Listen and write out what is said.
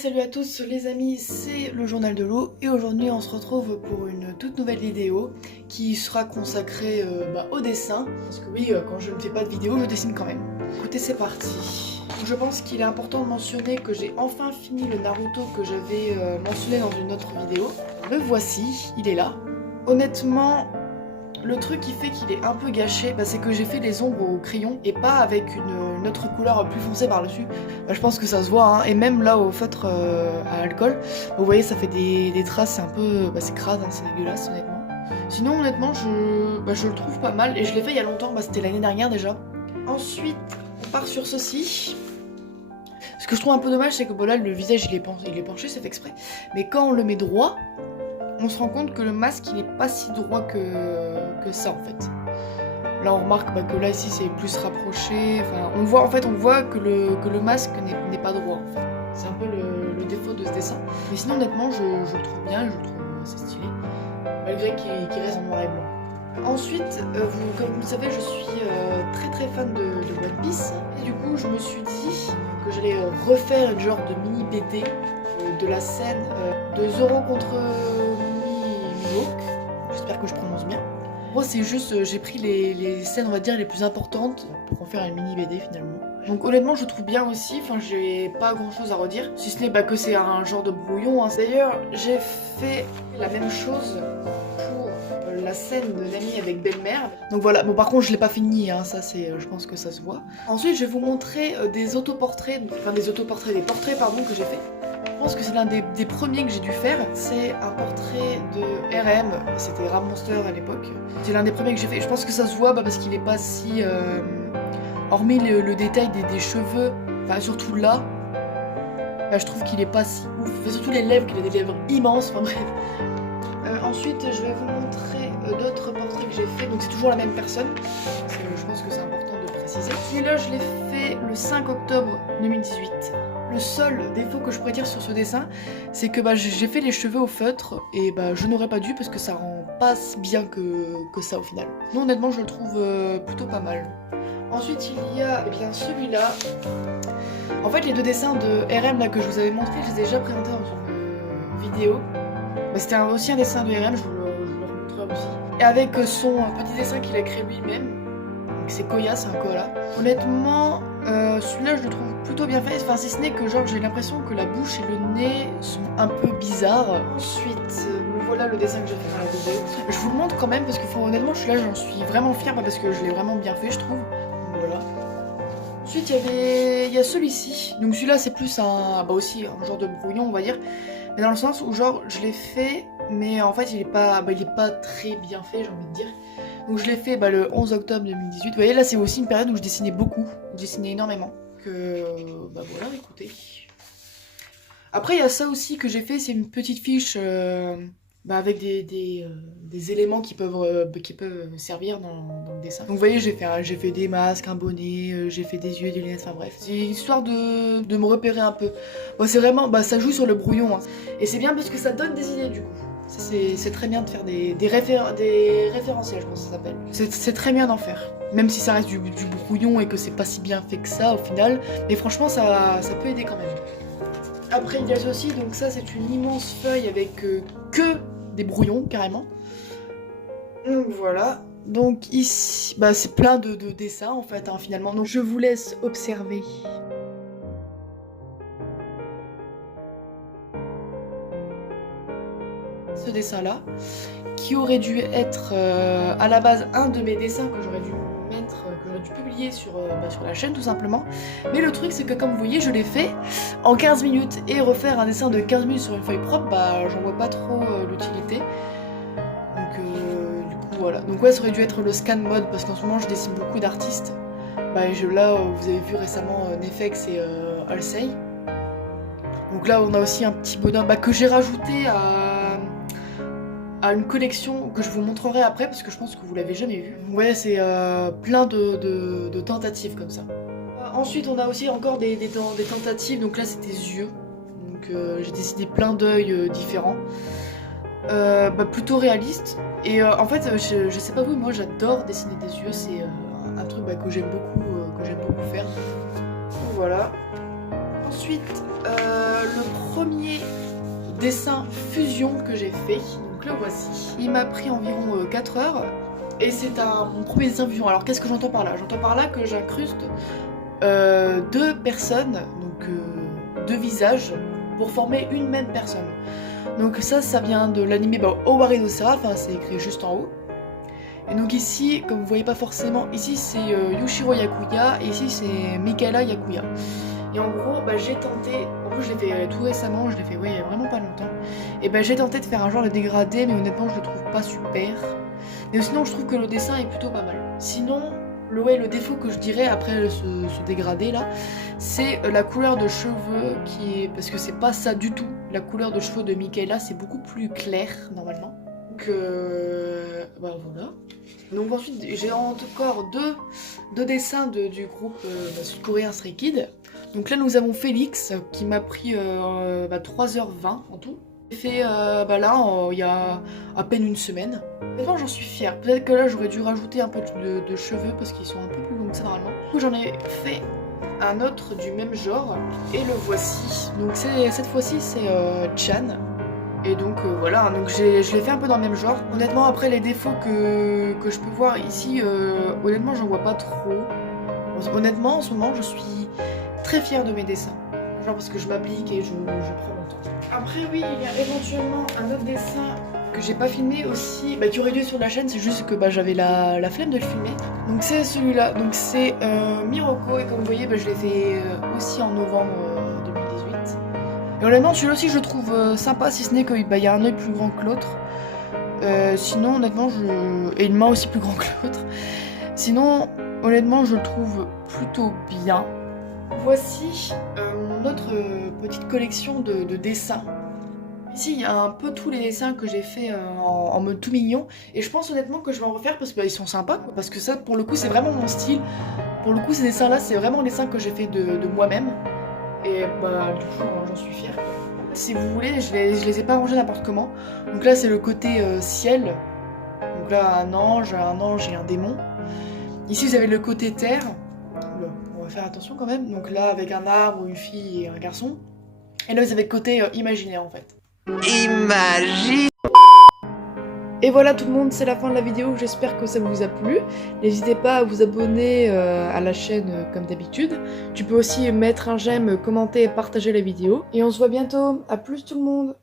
salut à tous les amis, c'est le journal de l'eau et aujourd'hui on se retrouve pour une toute nouvelle vidéo qui sera consacrée au dessin. Parce que oui, quand je ne fais pas de vidéo, je dessine quand même. Écoutez, c'est parti. Je pense qu'il est important de mentionner que j'ai enfin fini le Naruto que j'avais mentionné dans une autre vidéo. Le voici, il est là. Honnêtement, le truc qui fait qu'il est un peu gâché, c'est que j'ai fait les ombres au crayon et pas avec une autre couleur plus foncée par dessus. Je pense que ça se voit, hein. Et même là au feutre à alcool, vous voyez ça fait des traces, c'est un peu... c'est crade, hein, c'est dégueulasse honnêtement. Sinon honnêtement je le trouve pas mal et je l'ai fait il y a longtemps, c'était l'année dernière déjà. Ensuite on part sur ceci. Ce que je trouve un peu dommage c'est que là le visage il est penché, c'est fait exprès. Mais quand on le met droit, on se rend compte que le masque il est pas si droit que ça en fait. Là on remarque que là ici c'est plus rapproché, enfin on voit que le masque n'est pas droit en fait. C'est un peu le défaut de ce dessin. Mais sinon honnêtement je le trouve bien, je le trouve assez stylé, malgré qu'il reste en noir et blanc. Ensuite, comme vous le savez, je suis très fan de One Piece. Et du coup je me suis dit que j'allais refaire une genre de mini BD de la scène de Zoro contre Mihawk. J'espère que je prononce bien. Moi c'est juste, j'ai pris les scènes on va dire les plus importantes pour en faire une mini BD finalement. Donc honnêtement je trouve bien aussi, j'ai pas grand chose à redire, si ce n'est que c'est un genre de brouillon, hein. D'ailleurs j'ai fait la même chose pour la scène de Nami avec belle-mère. Donc voilà, bon par contre je l'ai pas fini, hein, ça c'est, je pense que ça se voit. Ensuite je vais vous montrer des portraits que j'ai fait. Je pense que c'est l'un des premiers que j'ai dû faire. C'est un portrait de RM, c'était Ram Monster à l'époque. C'est l'un des premiers que j'ai fait. Je pense que ça se voit parce qu'il est pas si... hormis le détail des cheveux, surtout là, je trouve qu'il est pas si ouf. Surtout les lèvres, qu'il a des lèvres immenses, bref. Ensuite, je vais vous montrer d'autres portraits que j'ai fait. Donc c'est toujours la même personne. Je pense que c'est important de préciser. Celui-là, je l'ai fait le 5 octobre 2018. Le seul défaut que je pourrais dire sur ce dessin, c'est que j'ai fait les cheveux au feutre et je n'aurais pas dû parce que ça rend pas si bien que ça au final. Non, honnêtement, je le trouve plutôt pas mal. Ensuite, il y a celui-là. En fait, les deux dessins de RM là, que je vous avais montré, je les ai déjà présentés dans une vidéo. C'était aussi un dessin de RM, je vous le remontrerai aussi. Et avec son petit dessin qu'il a créé lui-même. C'est Koya, c'est un koala. Honnêtement, celui-là je le trouve plutôt bien fait. Si ce n'est que j'ai l'impression que la bouche et le nez sont un peu bizarres. Ensuite, voilà le dessin que j'ai fait dans la vidéo. Je vous le montre quand même parce que honnêtement celui-là j'en suis vraiment fière parce que je l'ai vraiment bien fait je trouve. Voilà. Ensuite il y a celui-ci. Donc celui-là c'est plus aussi un genre de brouillon on va dire. Mais dans le sens où je l'ai fait mais en fait il est pas très bien fait j'ai envie de dire. Donc je l'ai fait le 11 octobre 2018. Vous voyez là c'est aussi une période où je dessinais beaucoup. Je dessinais énormément. Voilà écoutez. Après il y a ça aussi que j'ai fait, c'est une petite fiche avec des éléments qui peuvent servir dans le dessin. Donc vous voyez j'ai fait des masques, un bonnet, j'ai fait des yeux, des lunettes, bref. C'est histoire de me repérer un peu. C'est vraiment, ça joue sur le brouillon. Hein. Et c'est bien parce que ça donne des idées du coup. C'est très bien de faire des référentiels, je pense que ça s'appelle. C'est très bien d'en faire. Même si ça reste du brouillon et que c'est pas si bien fait que ça au final. Mais franchement, ça peut aider quand même. Après, il y a aussi, donc ça c'est une immense feuille avec que des brouillons, carrément. Donc voilà. Donc ici, c'est plein de dessins en fait, hein, finalement. Donc je vous laisse observer. Ce dessin là qui aurait dû être à la base un de mes dessins que j'aurais dû publier sur la chaîne tout simplement, mais le truc c'est que comme vous voyez je l'ai fait en 15 minutes et refaire un dessin de 15 minutes sur une feuille propre j'en vois pas trop l'utilité, donc du coup voilà. Donc ouais ça aurait dû être le scan mode parce qu'en ce moment je dessine beaucoup d'artistes, là vous avez vu récemment Nefex et Halsey. Donc là on a aussi un petit bonhomme que j'ai rajouté à une collection que je vous montrerai après parce que je pense que vous l'avez jamais vu. Ouais c'est plein de tentatives comme ça. Ensuite on a aussi encore des tentatives, donc là c'est des yeux. Donc j'ai dessiné plein d'œils différents. Plutôt réalistes. Et en fait je sais pas vous, moi j'adore dessiner des yeux, c'est un truc que j'aime beaucoup faire. Donc, voilà. Ensuite, le premier dessin fusion que j'ai fait, donc le voici. Il m'a pris environ 4 heures et c'est mon premier dessin fusion. Alors qu'est-ce que j'entends par là? J'entends par là que j'incruste 2 personnes, donc 2 visages pour former une même personne. Donc ça vient de l'anime Owari no Seraph, enfin, c'est écrit juste en haut. Et donc ici, comme vous voyez pas forcément, ici c'est Yushiro Yakuya et ici c'est Mikaela Yakuya. Et en gros, j'ai tenté, en plus je l'ai fait tout récemment, je l'ai fait il y a vraiment pas longtemps. Et j'ai tenté de faire un genre de dégradé, mais honnêtement je le trouve pas super. Mais sinon je trouve que le dessin est plutôt pas mal. Sinon, le défaut que je dirais après ce dégradé là, c'est la couleur de cheveux qui est... Parce que c'est pas ça du tout. La couleur de cheveux de Mikaela c'est beaucoup plus clair normalement. Donc voilà. Donc ensuite j'ai encore deux dessins du groupe sud-coréen Stray Kids. Donc là nous avons Félix qui m'a pris 3h20 en tout. J'ai fait là il y a à peine une semaine. Honnêtement j'en suis fière. Peut-être que là j'aurais dû rajouter un peu de cheveux parce qu'ils sont un peu plus longs que ça normalement. Du coup j'en ai fait un autre du même genre et le voici. Donc cette fois-ci c'est Chan. Et donc voilà, donc je l'ai fait un peu dans le même genre. Honnêtement après les défauts que je peux voir ici, honnêtement j'en vois pas trop. Honnêtement en ce moment je suis très fière de mes dessins. Genre parce que je m'applique et je prends mon temps. Après oui, il y a éventuellement un autre dessin que j'ai pas filmé aussi, qui aurait dû être sur la chaîne, c'est juste que j'avais la flemme de le filmer. Donc c'est celui-là, donc c'est Miroko et comme vous voyez je l'ai fait aussi en novembre 2018. Et honnêtement celui-là aussi je le trouve sympa si ce n'est qu'il y a un œil plus grand que l'autre. Sinon honnêtement et une main aussi plus grand que l'autre. Sinon honnêtement je le trouve plutôt bien. Voici mon autre petite collection de dessins. Ici il y a un peu tous les dessins que j'ai fait en mode tout mignon. Et je pense honnêtement que je vais en refaire parce qu'ils sont sympas quoi. Parce que ça pour le coup c'est vraiment mon style. Pour le coup ces dessins là c'est vraiment les dessins que j'ai fait de moi-même. Et du coup j'en suis fière. Si vous voulez je les ai pas rangés n'importe comment. Donc là c'est le côté ciel. Donc là un ange et un démon. Ici vous avez le côté terre. On va faire attention quand même. Donc là avec un arbre, une fille et un garçon. Et là vous avez le côté imaginaire en fait. Imagine. Et voilà tout le monde, c'est la fin de la vidéo, j'espère que ça vous a plu. N'hésitez pas à vous abonner à la chaîne comme d'habitude. Tu peux aussi mettre un j'aime, commenter et partager la vidéo. Et on se voit bientôt, à plus tout le monde.